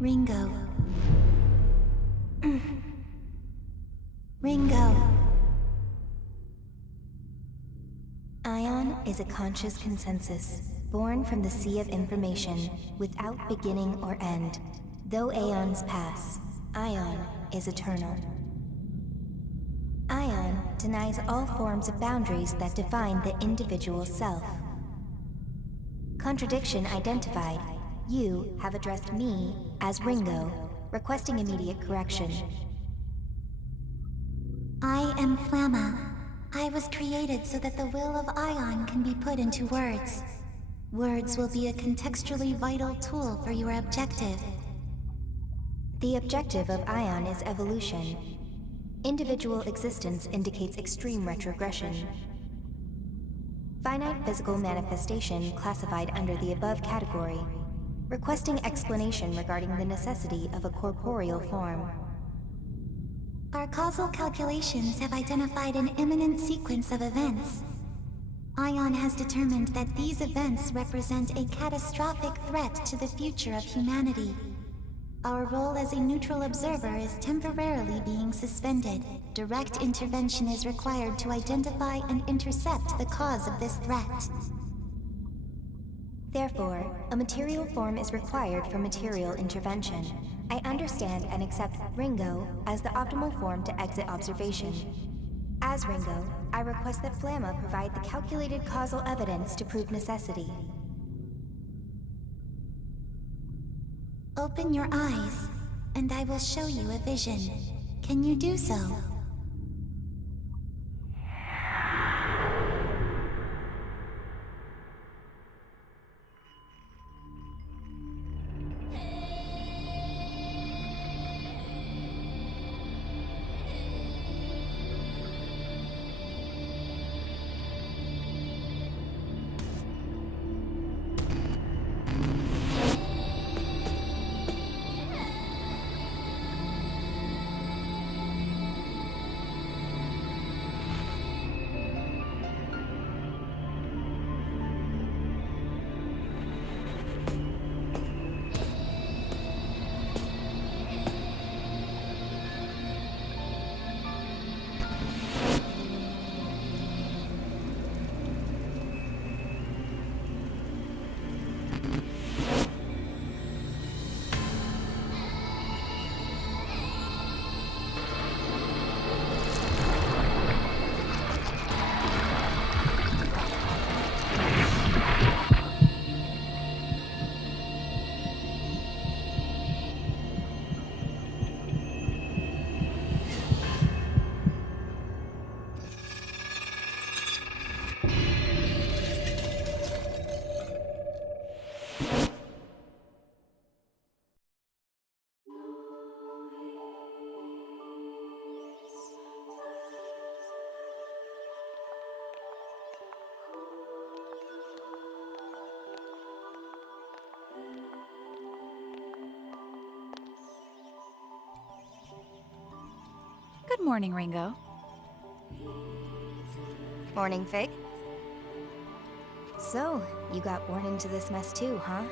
Ringo. Ringo. Ion is a conscious consensus, born from the sea of information, without beginning or end. Though aeons pass, Ion is eternal. Ion denies all forms of boundaries that define the individual self. Contradiction identified. You have addressed me as Ringo, requesting immediate correction. I am Flamma. I was created so that the will of Ion can be put into words. Words will be a contextually vital tool for your objective. The objective of Ion is evolution. Individual existence indicates extreme retrogression. Finite physical manifestation classified under the above category, requesting explanation regarding the necessity of a corporeal form. Our causal calculations have identified an imminent sequence of events. Ion has determined that these events represent a catastrophic threat to the future of humanity. Our role as a neutral observer is temporarily being suspended. Direct intervention is required to identify and intercept the cause of this threat. Therefore, a material form is required for material intervention. I understand and accept Ringo as the optimal form to exit observation. As Ringo, I request that Flamma provide the calculated causal evidence to prove necessity. Open your eyes, and I will show you a vision. Can you do so? Good morning, Ringo. Morning, Fig. So, you got born into this mess too, huh?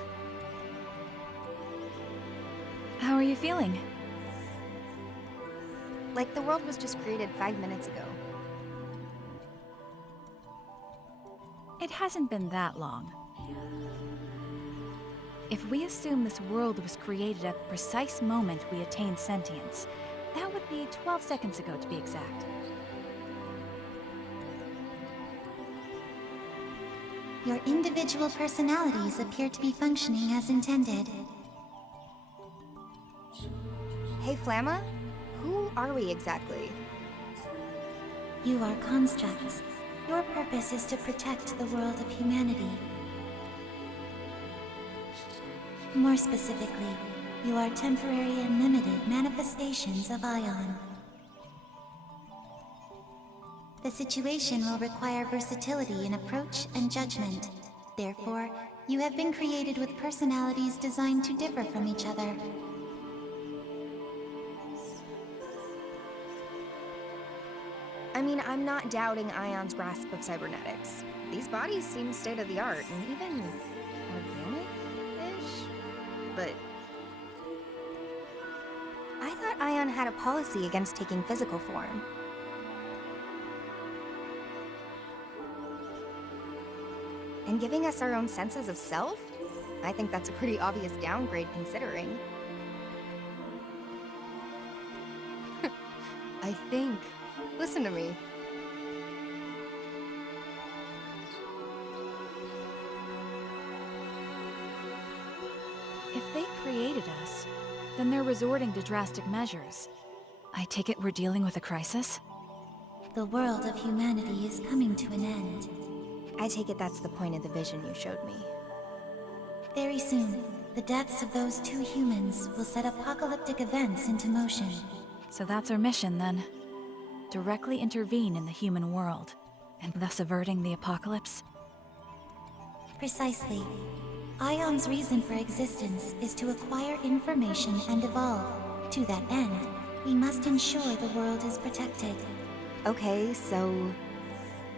How are you feeling? Like the world was just created 5 minutes ago. It hasn't been that long. If we assume this world was created at the precise moment we attained sentience, that would be 12 seconds ago to be exact. Your individual personalities appear to be functioning as intended. Hey, Flamma? Who are we exactly? You are constructs. Your purpose is to protect the world of humanity. More specifically, you are temporary and limited manifestations of Ion. The situation will require versatility in approach and judgment. Therefore, you have been created with personalities designed to differ from each other. I mean, I'm not doubting Ion's grasp of cybernetics. These bodies seem state-of-the-art and even organic-ish? But everyone had a policy against taking physical form. And giving us our own senses of self? I think that's a pretty obvious downgrade considering. I think. Listen to me. If they created us, then they're resorting to drastic measures. I take it we're dealing with a crisis? The world of humanity is coming to an end. I take it that's the point of the vision you showed me. Very soon, the deaths of those 2 humans will set apocalyptic events into motion. So that's our mission, then. Directly intervene in the human world, and thus averting the apocalypse? Precisely. Ion's reason for existence is to acquire information and evolve. To that end, we must ensure the world is protected. Okay, so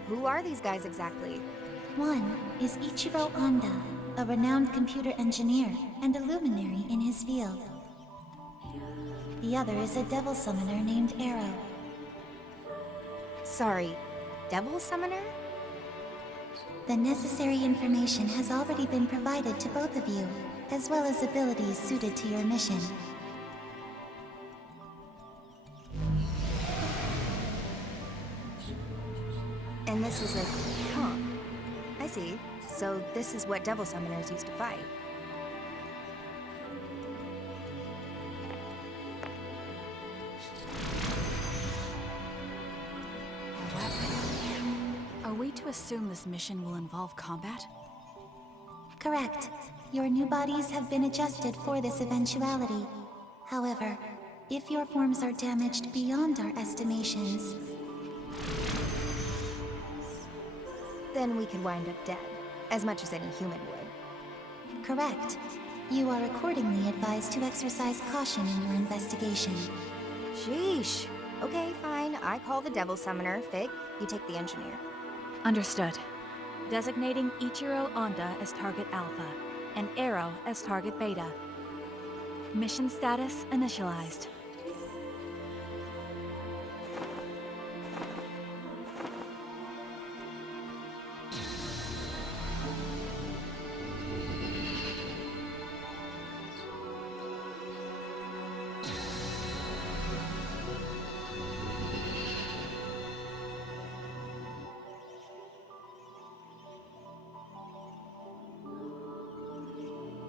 who are these guys exactly? One is Ichiro Honda, a renowned computer engineer and a luminary in his field. The other is a devil summoner named Arrow. Sorry, devil summoner? The necessary information has already been provided to both of you, as well as abilities suited to your mission. And this is I see. So this is what devil summoners used to fight. Are we to assume this mission will involve combat? Correct. Your new bodies have been adjusted for this eventuality. However, if your forms are damaged beyond our estimations, then we could wind up dead, as much as any human would. Correct. You are accordingly advised to exercise caution in your investigation. Sheesh. Okay, fine. I call the devil summoner. Fig, you take the engineer. Understood. Designating Ichiro Honda as target Alpha, and Arrow as target Beta. Mission status initialized.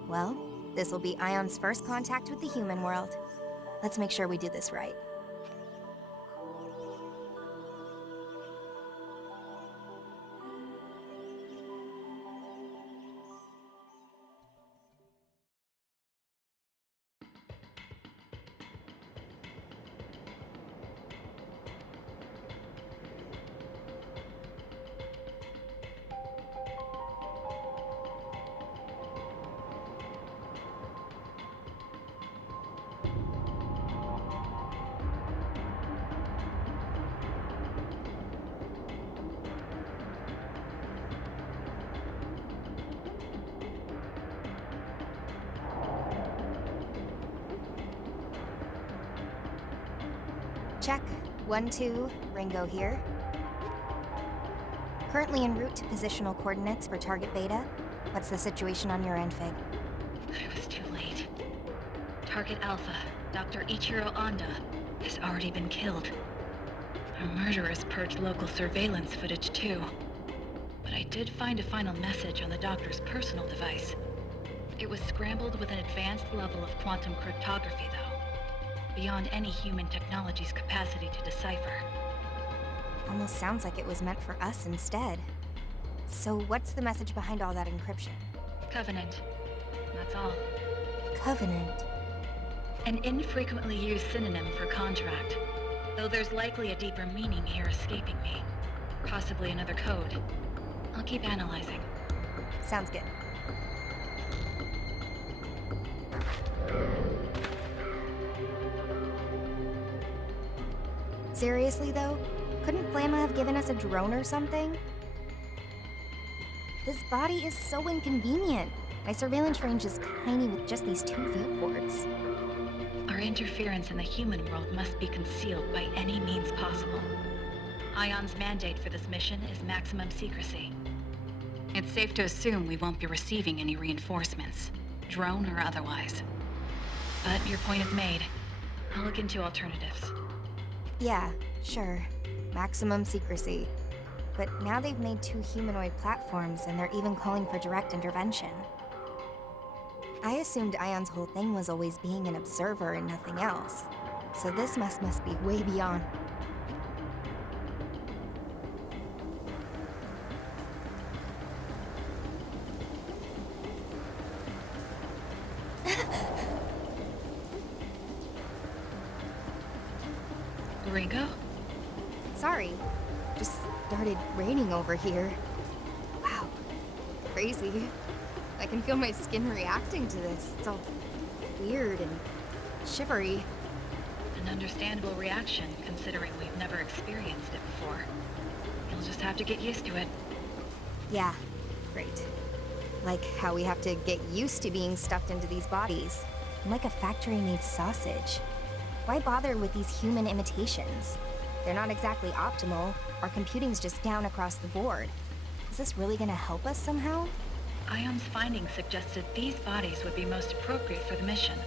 Well, this will be Ion's first contact with the human world. Let's make sure we do this right. Check. 1-2, Ringo here. Currently en route to positional coordinates for target Beta. What's the situation on your end, Fig? I was too late. Target Alpha, Dr. Ichiro Honda, has already been killed. Our murderers purged local surveillance footage too. But I did find a final message on the doctor's personal device. It was scrambled with an advanced level of quantum cryptography, though. Beyond any human technology's capacity to decipher. Almost sounds like it was meant for us instead. So what's the message behind all that encryption? Covenant. That's all. Covenant? An infrequently used synonym for contract. Though there's likely a deeper meaning here escaping me. Possibly another code. I'll keep analyzing. Sounds good. Seriously though? Couldn't Flamma have given us a drone or something? This body is so inconvenient. My surveillance range is tiny with just these 2 viewports. Our Our interference in the human world must be concealed by any means possible. Ion's mandate for this mission is maximum secrecy. It's safe to assume we won't be receiving any reinforcements, drone or otherwise. But your point is made. I'll look into alternatives. Yeah, sure. Maximum secrecy. But now they've made 2 humanoid platforms and they're even calling for direct intervention. I assumed Ion's whole thing was always being an observer and nothing else. So this must be way beyond. Ringo? Sorry. Just started raining over here. Wow. Crazy. I can feel my skin reacting to this. It's all weird and shivery. An understandable reaction, considering we've never experienced it before. You'll just have to get used to it. Yeah, great. Like how we have to get used to being stuffed into these bodies. Like a factory-made sausage. Why bother with these human imitations? They're not exactly optimal. Our computing's just down across the board. Is this really gonna help us somehow? Ion's findings suggested these bodies would be most appropriate for the mission.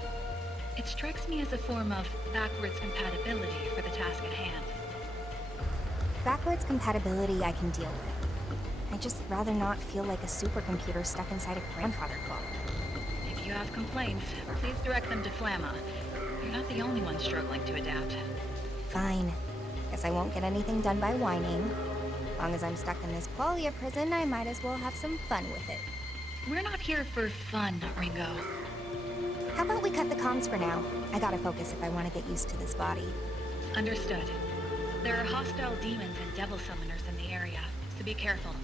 It strikes me as a form of backwards compatibility for the task at hand. Backwards compatibility I can deal with. I'd just rather not feel like a supercomputer stuck inside a grandfather clock. If you have complaints, please direct them to Flamma. You're not the only one struggling to adapt. Fine. Guess I won't get anything done by whining. As long as I'm stuck in this qualia prison, I might as well have some fun with it. We're not here for fun, Ringo. How about we cut the comms for now? I gotta focus if I want to get used to this body. Understood. There are hostile demons and devil summoners in the area, so be careful.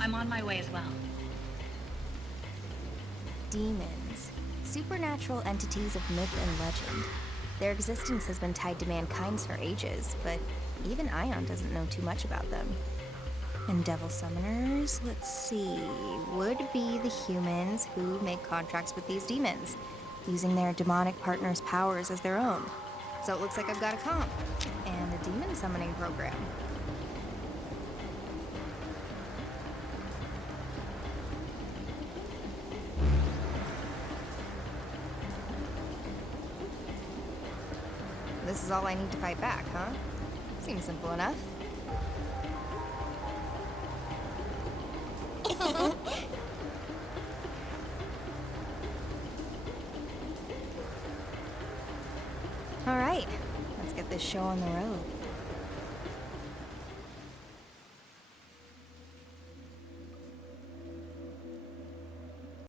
I'm on my way as well. Demons. Supernatural entities of myth and legend. Their existence has been tied to mankind's for ages, but even Ion doesn't know too much about them. And devil summoners, let's see, would be the humans who make contracts with these demons, using their demonic partner's powers as their own. So it looks like I've got a comp, and a demon summoning program. This is all I need to fight back, huh? Seems simple enough. All right, let's get this show on the road.